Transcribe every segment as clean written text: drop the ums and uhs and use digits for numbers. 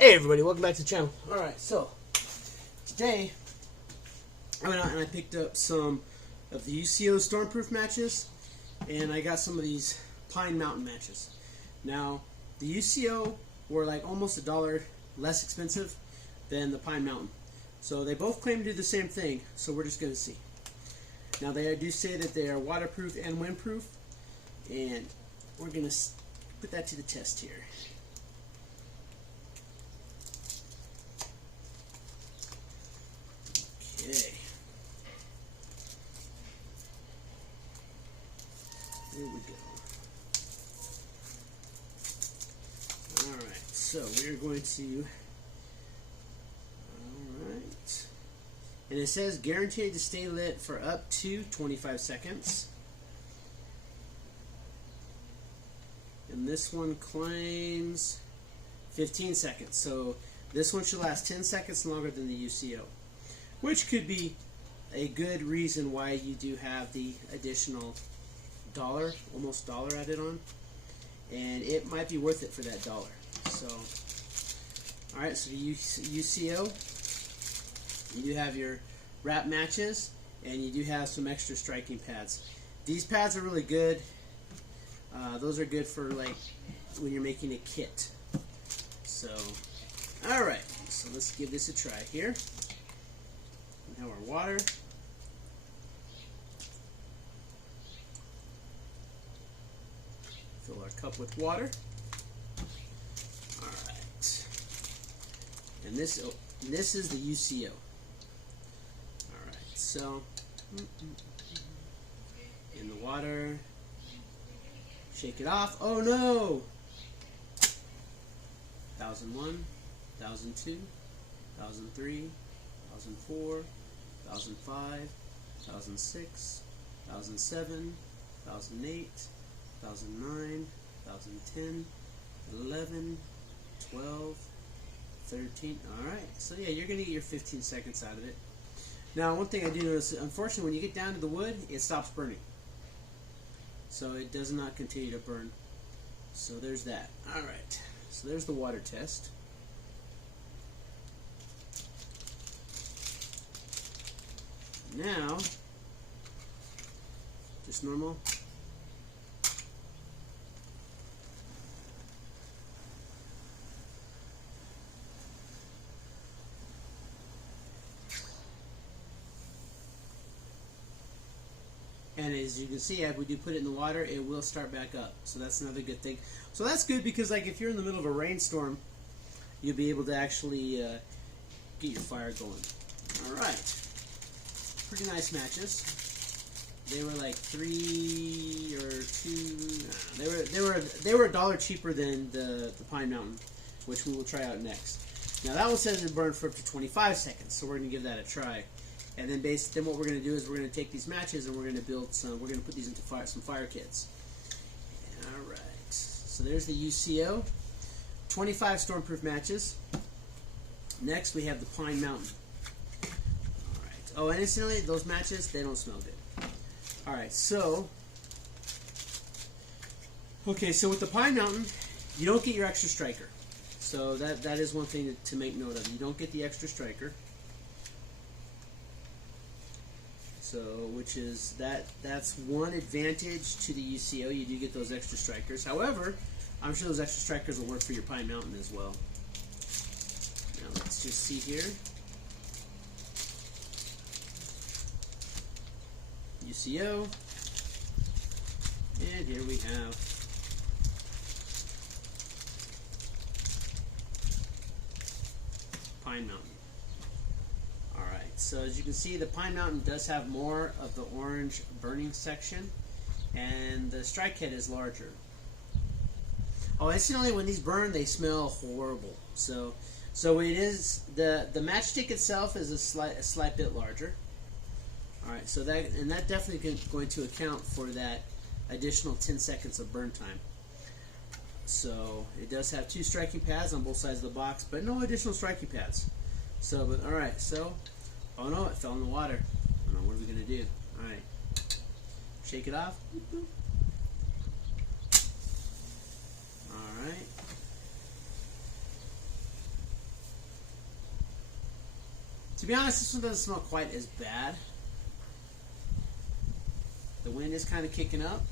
Hey everybody, welcome back to the channel. Alright, so today I went out and I picked up some of the UCO stormproof matches, and I got some of these Pine Mountain matches. Now the UCO were like almost $1 less expensive than the Pine Mountain, so they both claim to do the same thing, so we're just going to see. Now they do say that they are waterproof and windproof, and we're going to put that to the test here. Okay. There we go. Alright, so we're going to... Alright. And it says guaranteed to stay lit for up to 25 seconds. And this one claims 15 seconds. So this one should last 10 seconds longer than the UCO, which could be a good reason why you do have the additional almost dollar added on, and it might be worth it for that $1. So, all right, so the UCO, you do have your wrap matches, and you do have some extra striking pads. These pads are really good. Those are good for like when you're making a kit. So, all right, so let's give this a try here. Now our water. Fill our cup with water. Alright. And this is the UCO. Alright, so in the water. Shake it off. Oh no! 1001, 1002, 1003, 1004, 2005, 2006, 2007, 2008, 2009, 2010, 11, 12, 13. Alright, so yeah, you're going to get your 15 seconds out of it. Now, one thing I do notice, unfortunately, when you get down to the wood, it stops burning. So it does not continue to burn. So there's that. Alright, so there's the water test. Now, just normal. And as you can see, if we do put it in the water, it will start back up. So that's another good thing. So that's good because, like, if you're in the middle of a rainstorm, you'll be able to actually get your fire going. All right. Pretty nice matches. They were like 3 or 2. They were $1 cheaper than the Pine Mountain, which we will try out next. Now that one says it burned for up to 25 seconds, so we're gonna give that a try. And then then what we're gonna do is we're gonna take these matches and we're gonna build some. We're gonna put these into some fire kits. All right. So there's the UCO. 25 stormproof matches. Next we have the Pine Mountain. Oh, and incidentally, those matches, they don't smell good. Alright, so... Okay, so with the Pine Mountain, you don't get your extra striker. So that is one thing to make note of. You don't get the extra striker. So, which is, that's one advantage to the UCO. You do get those extra strikers. However, I'm sure those extra strikers will work for your Pine Mountain as well. Now, let's just see here. UCO, and here we have Pine Mountain. Alright, so as you can see, the Pine Mountain does have more of the orange burning section, and the strike head is larger. Oh, incidentally, when these burn, they smell horrible. So it is, the matchstick itself is a slight bit larger. Alright, so that definitely going to account for that additional 10 seconds of burn time. So it does have 2 striking pads on both sides of the box, but no additional striking pads. So, but alright, so, oh no, it fell in the water. I don't know, what are we going to do? Alright, shake it off. Alright. To be honest, this one doesn't smell quite as bad. The wind is kind of kicking up.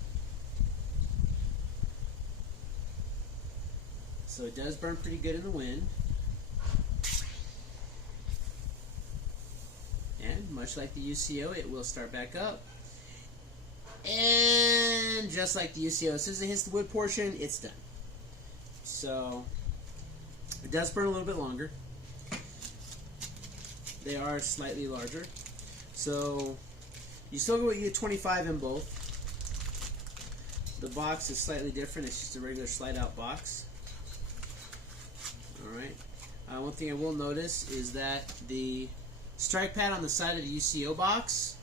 So it does burn pretty good in the wind. And much like the UCO, it will start back up. And just like the UCO, as soon as it hits the wood portion, it's done. So it does burn a little bit longer. They are slightly larger. So you still get 25 in both. The box is slightly different. It's just a regular slide out box. Alright. One thing I will notice is that the strike pad on the side of the UCO box,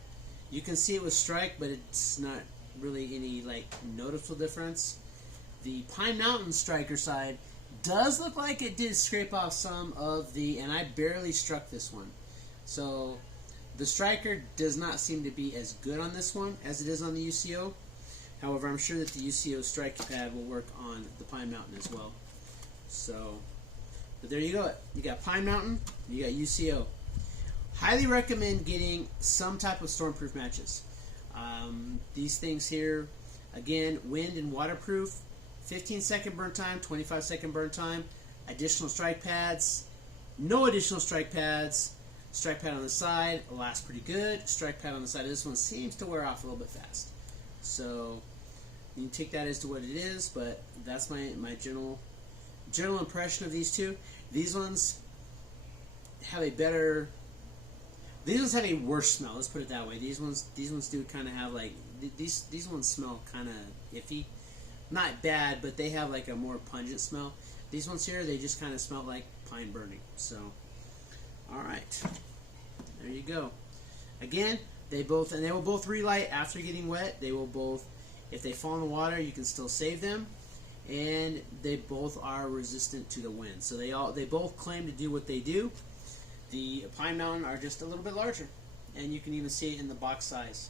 you can see it was strike, but it's not really any like noticeable difference. The Pine Mountain striker side does look like it did scrape off some of the, and I barely struck this one. So the striker does not seem to be as good on this one as it is on the UCO. However, I'm sure that the UCO strike pad will work on the Pine Mountain as well. So, but there you go. You got Pine Mountain, you got UCO. Highly recommend getting some type of stormproof matches. These things here, again, wind and waterproof, 15-second burn time, 25-second burn time, additional strike pads, no additional strike pads, strike pad on the side lasts pretty good, strike pad on the side of this one seems to wear off a little bit fast. So you can take that as to what it is, but that's my general impression of these two. These ones have a better... These ones have a worse smell. Let's put it that way. These ones do kind of have like these ones smell kind of iffy, not bad, but they have like a more pungent smell. These ones here, they just kind of smell like pine burning. So, all right, there you go. Again, they will both relight after getting wet. They will both, if they fall in the water, you can still save them, and they both are resistant to the wind. So they both claim to do what they do. The Pine Mountain are just a little bit larger, and you can even see it in the box size.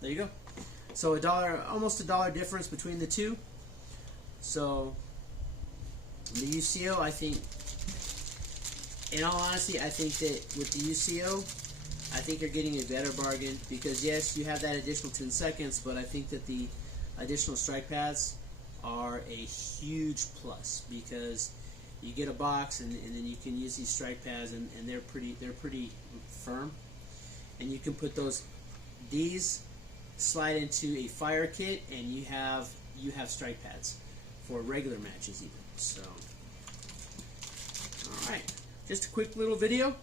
There you go. So almost $1 difference between the two. So the UCO, I think, in all honesty, I think that with the UCO, I think you're getting a better bargain because yes, you have that additional 10 seconds, but I think that the additional strike pads are a huge plus because you get a box and then you can use these strike pads and they're pretty firm, and you can put these slide into a fire kit and you have strike pads for regular matches even. So alright, just a quick little video.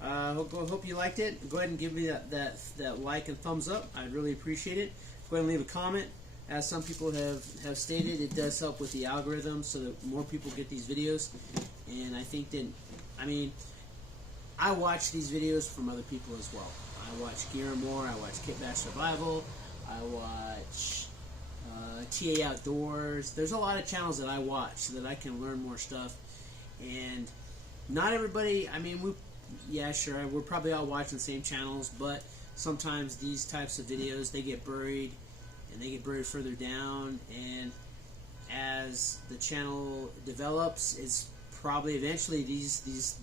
Hope you liked it. Go ahead and give me that like and thumbs up. I'd really appreciate it. Go ahead and leave a comment. As some people have stated, it does help with the algorithm so that more people get these videos. And I think that, I mean, I watch these videos from other people as well. I watch Gear and More, I watch Kit Bash Survival, I watch TA Outdoors. There's a lot of channels that I watch so that I can learn more stuff. And not everybody, I mean, yeah, sure, we're probably all watching the same channels, but sometimes these types of videos, they get buried. And they get buried further down, and as the channel develops, it's probably eventually this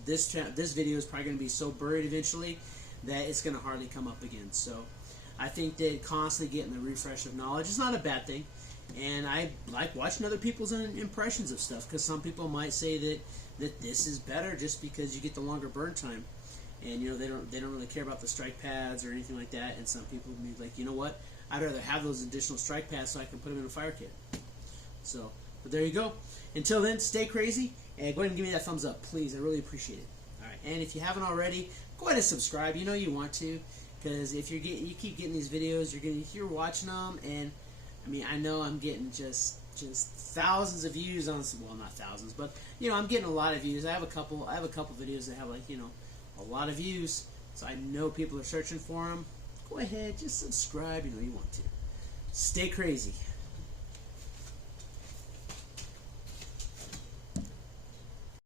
video is probably going to be so buried eventually that it's going to hardly come up again. So I think that constantly getting the refresh of knowledge is not a bad thing, and I like watching other people's impressions of stuff because some people might say that this is better just because you get the longer burn time, and you know they don't really care about the strike pads or anything like that, and some people would be like, you know what, I'd rather have those additional strike pads so I can put them in a fire kit. So, but there you go. Until then, stay crazy, and go ahead and give me that thumbs up, please. I really appreciate it. All right, and if you haven't already, go ahead and subscribe. You know you want to, because if you keep getting these videos, you're watching them, and I mean, I know I'm getting just thousands of views on some, well, not thousands, but you know, I'm getting a lot of views. I have a couple videos that have like, you know, a lot of views, so I know people are searching for them. Go ahead, just subscribe, you know you want to. Stay crazy.